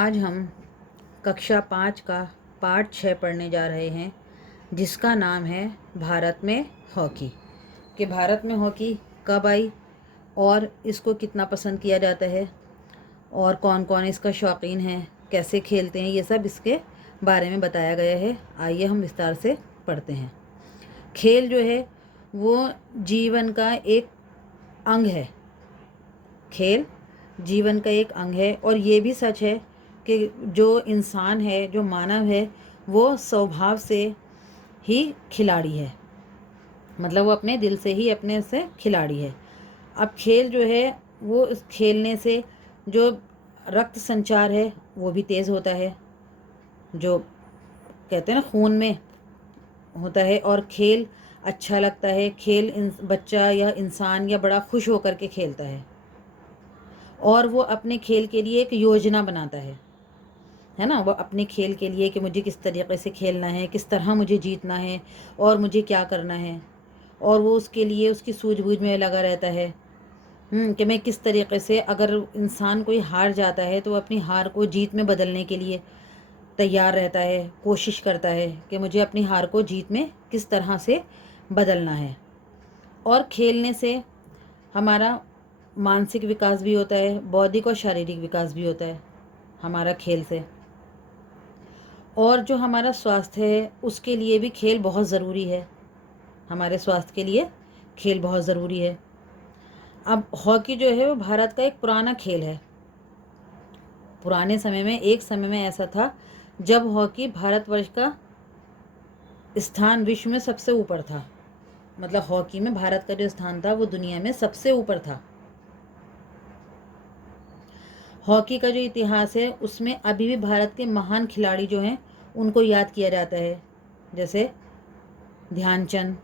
आज हम कक्षा 5 का पाठ 6 पढ़ने जा रहे हैं, जिसका नाम है भारत में हॉकी। कि भारत में हॉकी कब आई और इसको कितना पसंद किया जाता है और कौन कौन इसका शौकीन है, कैसे खेलते हैं, ये सब इसके बारे में बताया गया है। आइए हम विस्तार से पढ़ते हैं। खेल जो है वो जीवन का एक अंग है। खेल जीवन का एक अंग है और ये भी सच है कि जो इंसान है, जो मानव है, वो स्वभाव से ही खिलाड़ी है। मतलब वो अपने दिल से ही अपने से खिलाड़ी है। अब खेल जो है वो इस खेलने से जो रक्त संचार है वो भी तेज़ होता है, जो कहते हैं ना खून में होता है। और खेल अच्छा लगता है। खेल बच्चा या इंसान या बड़ा खुश होकर के खेलता है और वो अपने खेल के लिए एक योजना बनाता है ना। वो अपने खेल के लिए कि मुझे किस तरीके से खेलना है, किस तरह मुझे जीतना है और मुझे क्या करना है, और वो उसके लिए उसकी सूझबूझ में लगा रहता है। कि मैं किस तरीके से, अगर इंसान कोई हार जाता है तो वो अपनी हार को जीत में बदलने के लिए तैयार रहता है, कोशिश करता है कि मुझे अपनी हार को जीत में किस तरह से बदलना है। और खेलने से हमारा मानसिक विकास भी होता है, बौद्धिक और शारीरिक विकास भी होता है हमारा खेल से। और जो हमारा स्वास्थ्य है उसके लिए भी खेल बहुत ज़रूरी है। हमारे स्वास्थ्य के लिए खेल बहुत ज़रूरी है। अब हॉकी जो है वो भारत का एक पुराना खेल है। पुराने समय में एक समय में ऐसा था जब हॉकी भारतवर्ष का स्थान विश्व में सबसे ऊपर था। मतलब हॉकी में भारत का जो स्थान था वो दुनिया में सबसे ऊपर था। हॉकी का जो इतिहास है उसमें अभी भी भारत के महान खिलाड़ी जो हैं उनको याद किया जाता है, जैसे ध्यानचंद।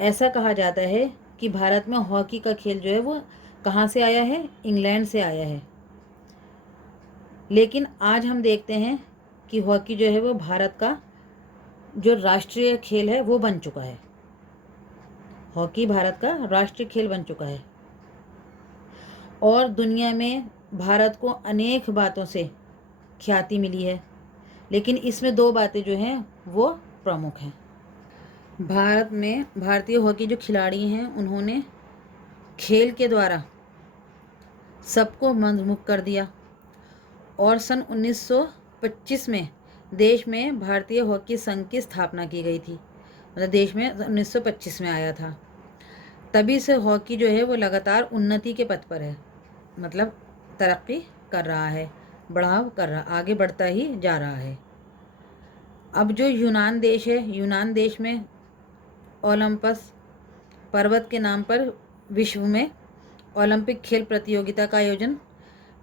ऐसा कहा जाता है कि भारत में हॉकी का खेल जो है वो कहाँ से आया है, इंग्लैंड से आया है। लेकिन आज हम देखते हैं कि हॉकी जो है वो भारत का जो राष्ट्रीय खेल है वो बन चुका है। हॉकी भारत का राष्ट्रीय खेल बन चुका है और दुनिया में भारत को अनेक बातों से ख्याति मिली है। लेकिन इसमें दो बातें जो हैं वो प्रमुख हैं। भारत में भारतीय हॉकी जो खिलाड़ी हैं उन्होंने खेल के द्वारा सबको मंत्रमुग्ध कर दिया। और सन 1925 में देश में भारतीय हॉकी संघ की स्थापना की गई थी। मतलब देश में 1925 में आया था। तभी से हॉकी जो है वो लगातार उन्नति के पथ पर है। मतलब तरक्की कर रहा है, बढ़ाव कर रहा, आगे बढ़ता ही जा रहा है। अब जो यूनान देश है, यूनान देश में ओलंपस पर्वत के नाम पर विश्व में ओलंपिक खेल प्रतियोगिता का आयोजन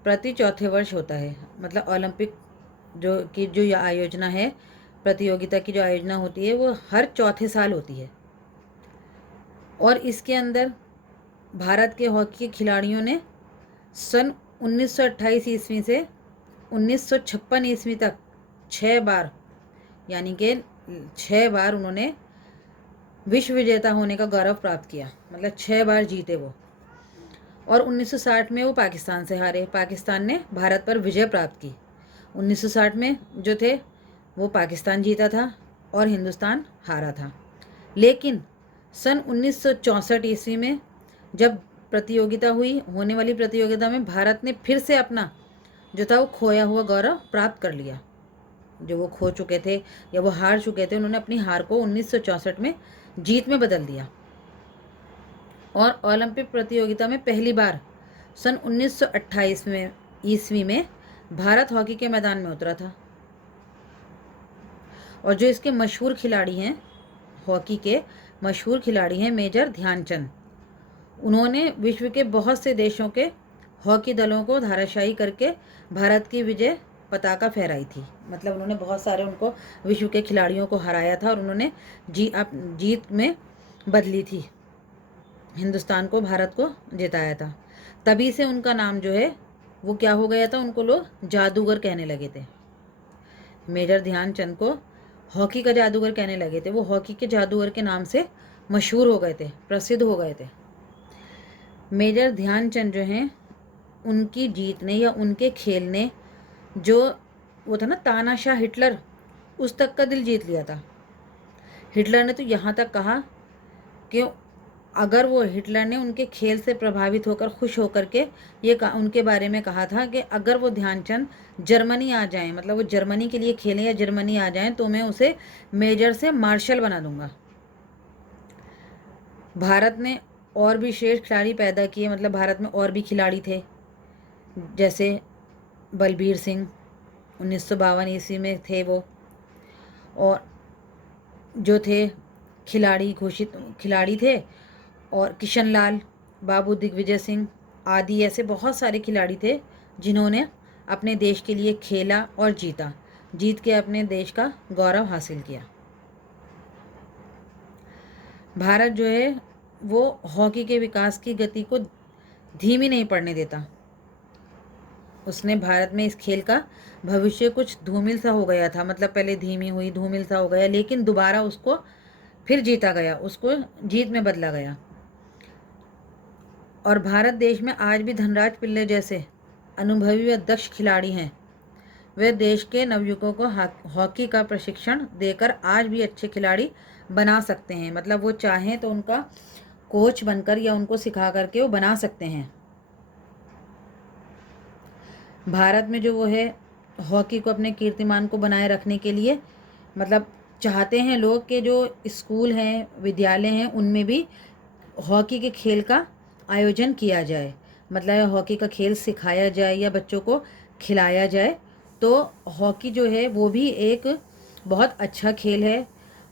प्रति चौथे वर्ष होता है। मतलब ओलंपिक जो आयोजना है, प्रतियोगिता की जो आयोजना होती है वो हर चौथे साल होती है। और इसके अंदर भारत के हॉकी के खिलाड़ियों ने सन 1928 ईस्वी से 1956 ईस्वी तक 6 बार, यानी कि 6 बार उन्होंने विश्व विजेता होने का गौरव प्राप्त किया। मतलब 6 बार जीते वो। और 1960 में वो पाकिस्तान से हारे। पाकिस्तान ने भारत पर विजय प्राप्त की। 1960 में जो थे वो पाकिस्तान जीता था और हिंदुस्तान हारा था। लेकिन सन 1964 ईस्वी में जब प्रतियोगिता हुई, होने वाली प्रतियोगिता में भारत ने फिर से अपना जो था वो खोया हुआ गौरव प्राप्त कर लिया। जो वो खो चुके थे या वो हार चुके थे, उन्होंने अपनी हार को 1964 में जीत में बदल दिया। और ओलंपिक प्रतियोगिता में पहली बार सन 1928 में ईस्वी में भारत हॉकी के मैदान में उतरा था। और जो इसके मशहूर खिलाड़ी हैं, हॉकी के मशहूर खिलाड़ी हैं मेजर ध्यानचंद। उन्होंने विश्व के बहुत से देशों के हॉकी दलों को धराशायी करके भारत की विजय पताका फहराई थी। मतलब उन्होंने बहुत सारे उनको विश्व के खिलाड़ियों को हराया था और उन्होंने जीत में बदली थी, हिंदुस्तान को, भारत को जिताया था। तभी से उनका नाम जो है वो क्या हो गया था, उनको लोग जादूगर कहने लगे थे। मेजर ध्यानचंद को हॉकी का जादूगर कहने लगे थे। वो हॉकी के जादूगर के नाम से मशहूर हो गए थे, प्रसिद्ध हो गए थे। मेजर ध्यानचंद जो हैं उनकी जीत ने या उनके खेल ने, जो वो था ना तानाशाह हिटलर, उस तक का दिल जीत लिया था। हिटलर ने तो यहाँ तक कहा कि अगर वो हिटलर ने उनके खेल से प्रभावित होकर, खुश होकर के उनके बारे में कहा था कि अगर वो ध्यानचंद जर्मनी आ जाएं, मतलब वो जर्मनी के लिए खेलें या जर्मनी आ जाएं, तो मैं उसे मेजर से मार्शल बना दूंगा। भारत ने और भी श्रेष्ठ खिलाड़ी पैदा किए, मतलब भारत में और भी खिलाड़ी थे, जैसे बलबीर सिंह 1952 ईस्वी में थे वो, और जो थे खिलाड़ी, घोषित खिलाड़ी थे, और किशन लाल, बाबू दिग्विजय सिंह आदि ऐसे बहुत सारे खिलाड़ी थे जिन्होंने अपने देश के लिए खेला और जीत के अपने देश का गौरव हासिल किया। भारत जो है वो हॉकी के विकास की गति को धीमी नहीं पड़ने देता। उसने भारत में इस खेल का भविष्य कुछ धूमिल सा हो गया था, मतलब पहले धीमी हुई, धूमिल सा हो गया, लेकिन दोबारा उसको फिर जीता गया, उसको जीत में बदला गया। और भारत देश में आज भी धनराज पिल्ले जैसे अनुभवी व दक्ष खिलाड़ी हैं। वे देश के नवयुवकों को हॉकी का प्रशिक्षण देकर आज भी अच्छे खिलाड़ी बना सकते हैं, मतलब वो चाहें तो उनका कोच बनकर या उनको सिखा करके वो बना सकते हैं। भारत में जो वो है हॉकी को अपने कीर्तिमान को बनाए रखने के लिए, मतलब चाहते हैं लोग कि जो स्कूल हैं, विद्यालय हैं, उनमें भी हॉकी के खेल का आयोजन किया जाए, मतलब हॉकी का खेल सिखाया जाए या बच्चों को खिलाया जाए। तो हॉकी जो है वो भी एक बहुत अच्छा खेल है,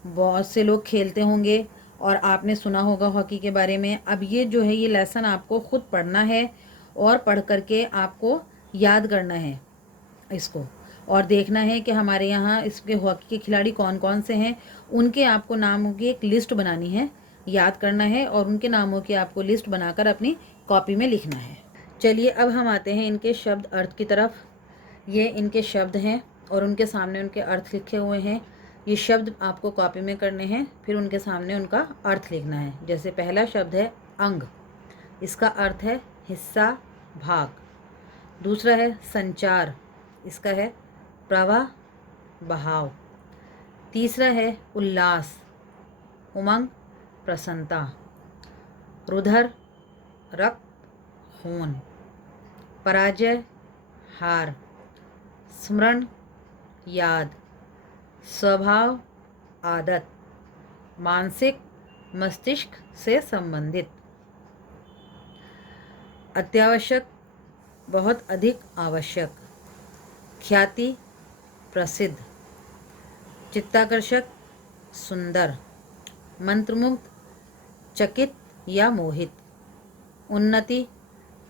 बहुत से लोग खेलते होंगे और आपने सुना होगा हॉकी के बारे में। अब ये जो है ये लेसन आपको खुद पढ़ना है और पढ़ करके आपको याद करना है इसको, और देखना है कि हमारे यहाँ इसके हॉकी के खिलाड़ी कौन कौन से हैं, उनके आपको नामों की एक लिस्ट बनानी है, याद करना है, और उनके नामों की आपको लिस्ट बनाकर अपनी कॉपी में लिखना है। चलिए अब हम आते हैं इनके शब्द अर्थ की तरफ। ये इनके शब्द हैं और उनके सामने उनके अर्थ लिखे हुए हैं। ये शब्द आपको कॉपी में करने हैं, फिर उनके सामने उनका अर्थ लिखना है। जैसे पहला शब्द है अंग, इसका अर्थ है हिस्सा, भाग। दूसरा है संचार, इसका है प्रवाह, बहाव। तीसरा है उल्लास, उमंग, प्रसन्नता। रुधिर, रक्त, खून। पराजय, हार। स्मरण, याद। स्वभाव, आदत। मानसिक, मस्तिष्क से संबंधित। अत्यावश्यक, बहुत अधिक आवश्यक। ख्याति, प्रसिद्ध। चित्ताकर्षक, सुंदर। मंत्रमुग्ध, चकित या मोहित। उन्नति,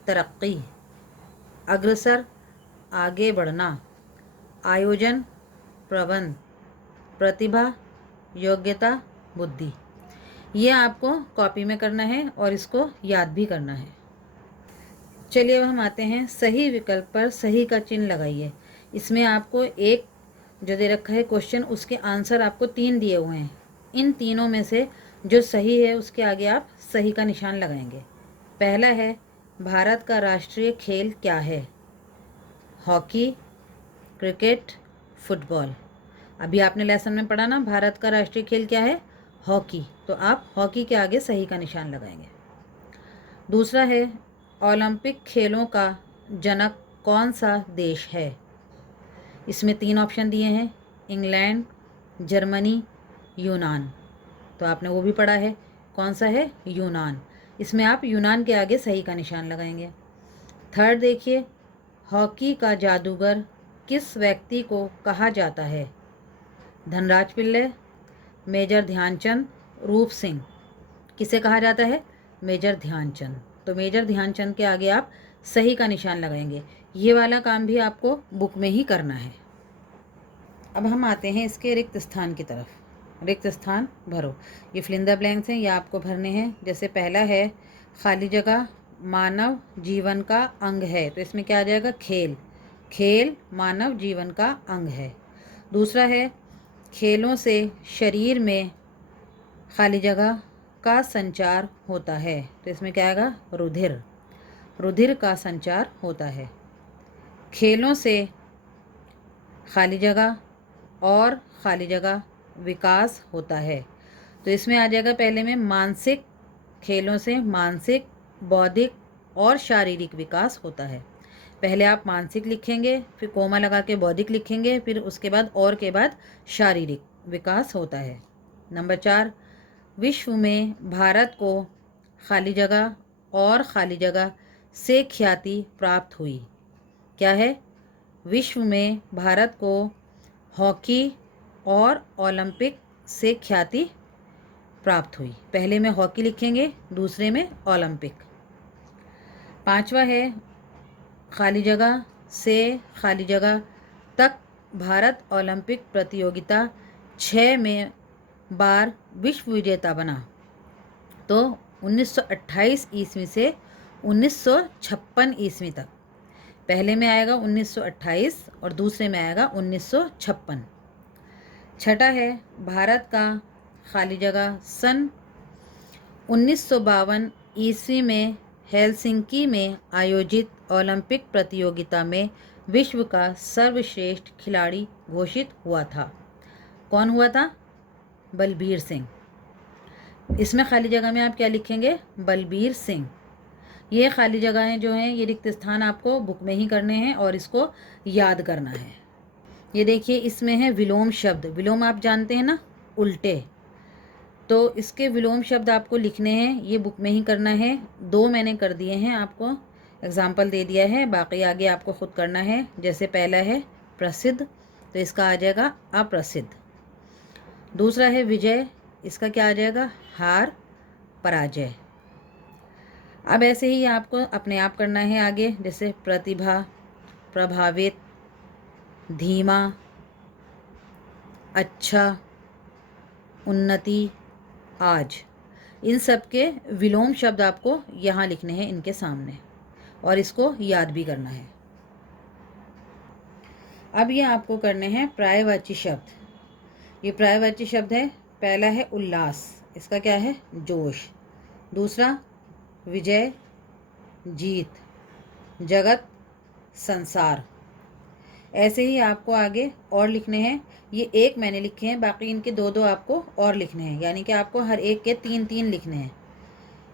तरक्की। अग्रसर, आगे बढ़ना। आयोजन, प्रबंध। प्रतिभा, योग्यता, बुद्धि। ये आपको कॉपी में करना है और इसको याद भी करना है। चलिए अब हम आते हैं सही विकल्प पर सही का चिन्ह लगाइए। इसमें आपको एक जो दे रखा है क्वेश्चन, उसके आंसर आपको 3 दिए हुए हैं। इन तीनों में से जो सही है उसके आगे आप सही का निशान लगाएंगे। पहला है भारत का राष्ट्रीय खेल क्या है? Hockey, cricket, football. अभी आपने लेसन में पढ़ा ना, भारत का राष्ट्रीय खेल क्या है? हॉकी। तो आप हॉकी के आगे सही का निशान लगाएंगे। दूसरा है ओलंपिक खेलों का जनक कौन सा देश है? इसमें 3 ऑप्शन दिए हैं, इंग्लैंड, जर्मनी, यूनान। तो आपने वो भी पढ़ा है, कौन सा है? यूनान। इसमें आप यूनान के आगे सही का निशान लगाएंगे। थर्ड देखिए, हॉकी का जादूगर किस व्यक्ति को कहा जाता है? धनराज पिल्ले, मेजर ध्यानचंद, रूप सिंह। किसे कहा जाता है? मेजर ध्यानचंद। तो मेजर ध्यानचंद के आगे आप सही का निशान लगाएंगे। ये वाला काम भी आपको बुक में ही करना है। अब हम आते हैं इसके रिक्त स्थान की तरफ। रिक्त स्थान भरो। ये फिल इन द ब्लैंक्स हैं, ये आपको भरने हैं। जैसे पहला है खाली जगह, मानव जीवन का अंग है, तो इसमें क्या आ जाएगा? खेल। खेल मानव जीवन का अंग है। दूसरा है खेलों से शरीर में खाली जगह का संचार होता है, तो इसमें क्या आएगा? रुधिर। रुधिर का संचार होता है। खेलों से खाली जगह और खाली जगह विकास होता है। तो इसमें आ जाएगा पहले में मानसिक, खेलों से मानसिक, बौद्धिक और शारीरिक विकास होता है। पहले आप मानसिक लिखेंगे, फिर कोमा लगा के बौद्धिक लिखेंगे, फिर उसके बाद और के बाद शारीरिक विकास होता है। नंबर 4, विश्व में भारत को खाली जगह और खाली जगह से ख्याति प्राप्त हुई। क्या है? विश्व में भारत को हॉकी और ओलंपिक से ख्याति प्राप्त हुई। पहले में हॉकी लिखेंगे, दूसरे में ओलंपिक। 5वां है खाली जगह से खाली जगह तक भारत ओलंपिक प्रतियोगिता 6 में बार विश्व विजेता बना। तो 1928 ईस्वी से 1956 ईस्वी तक। पहले में आएगा 1928 और दूसरे में आएगा 1956। 6ठा है भारत का खाली जगह सन 1952 ईस्वी में हेलसिंकी में आयोजित ओलंपिक प्रतियोगिता में विश्व का सर्वश्रेष्ठ खिलाड़ी घोषित हुआ था। कौन हुआ था? बलबीर सिंह। इसमें खाली जगह में आप क्या लिखेंगे? बलबीर सिंह। ये खाली जगहें जो हैं, ये रिक्त स्थान आपको बुक में ही करने हैं और इसको याद करना है। ये देखिए, इसमें है विलोम शब्द। विलोम आप जानते हैं ना, उल्टे। तो इसके विलोम शब्द आपको लिखने हैं, ये बुक में ही करना है। 2 मैंने कर दिए हैं, आपको एग्जाम्पल दे दिया है, बाकी आगे आपको खुद करना है। जैसे पहला है प्रसिद्ध, तो इसका आ जाएगा अप्रसिद्ध। दूसरा है विजय, इसका क्या आ जाएगा? हार, पराजय। अब ऐसे ही आपको अपने आप करना है आगे। जैसे प्रतिभा, प्रभावित, धीमा, अच्छा, उन्नति, आज। इन सब के विलोम शब्द आपको यहाँ लिखने हैं इनके सामने, और इसको याद भी करना है। अब ये आपको करने हैं पर्यायवाची शब्द। ये पर्यायवाची शब्द है। पहला है उल्लास, इसका क्या है? जोश। दूसरा विजय, जीत, जगत, संसार। ऐसे ही आपको आगे और लिखने हैं। ये 1 मैंने लिखे हैं, बाकी इनके 2-2 आपको और लिखने हैं, यानी कि आपको हर एक के 3-3 लिखने हैं।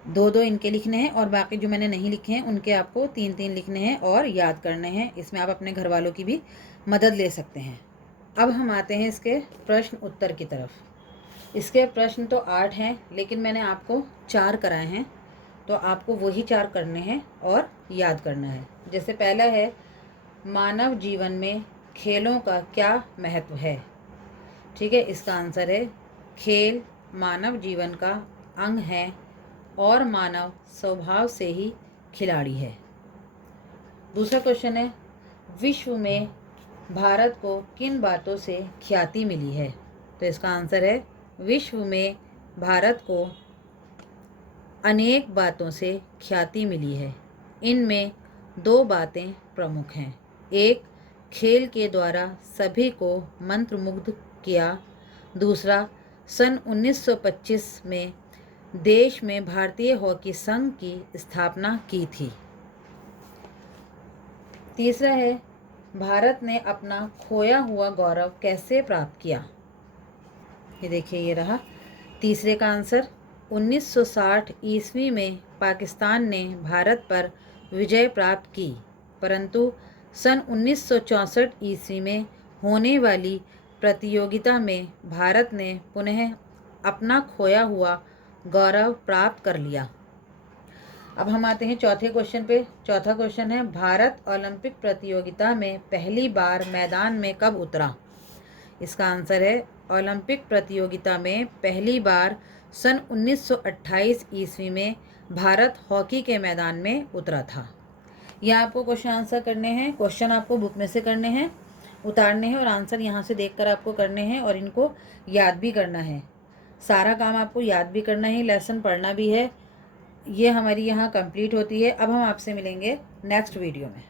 2-2 इनके लिखने हैं और बाकी जो मैंने नहीं लिखे हैं उनके आपको 3-3 लिखने हैं और याद करने हैं। इसमें आप अपने घर वालों की भी मदद ले सकते हैं। अब हम आते हैं इसके प्रश्न उत्तर की तरफ। इसके प्रश्न तो 8 हैं, लेकिन मैंने आपको 4 कराए हैं, तो आपको वही 4 करने हैं और याद करना है। जैसे पहला है, मानव जीवन में खेलों का क्या महत्व है? ठीक है, इसका आंसर है खेल मानव जीवन का अंग है और मानव स्वभाव से ही खिलाड़ी है। दूसरा क्वेश्चन है, विश्व में भारत को किन बातों से ख्याति मिली है? तो इसका आंसर है विश्व में भारत को अनेक बातों से ख्याति मिली है। इनमें 2 बातें प्रमुख हैं। एक, खेल के द्वारा सभी को मंत्रमुग्ध किया। दूसरा, सन 1925 में देश में भारतीय हॉकी संघ की स्थापना की थी। तीसरा है, भारत ने अपना खोया हुआ गौरव कैसे प्राप्त किया? ये देखिए, ये रहा तीसरे का आंसर। 1960 ईस्वी में पाकिस्तान ने भारत पर विजय प्राप्त की, परंतु सन 1964 ईस्वी में होने वाली प्रतियोगिता में भारत ने पुनः अपना खोया हुआ गौरव प्राप्त कर लिया। अब हम आते हैं चौथे क्वेश्चन पे। चौथा क्वेश्चन है, भारत ओलंपिक प्रतियोगिता में पहली बार मैदान में कब उतरा? इसका आंसर है ओलंपिक प्रतियोगिता में पहली बार सन 1928 ईस्वी में भारत हॉकी के मैदान में उतरा था। यह आपको क्वेश्चन आंसर करने हैं। क्वेश्चन आपको बुक में से करने हैं, उतारने हैं और आंसर यहाँ से देखकर आपको करने हैं और इनको याद भी करना है। सारा काम आपको याद भी करना है, लेसन पढ़ना भी है। ये हमारी यहाँ कंप्लीट होती है। अब हम आपसे मिलेंगे नेक्स्ट वीडियो में।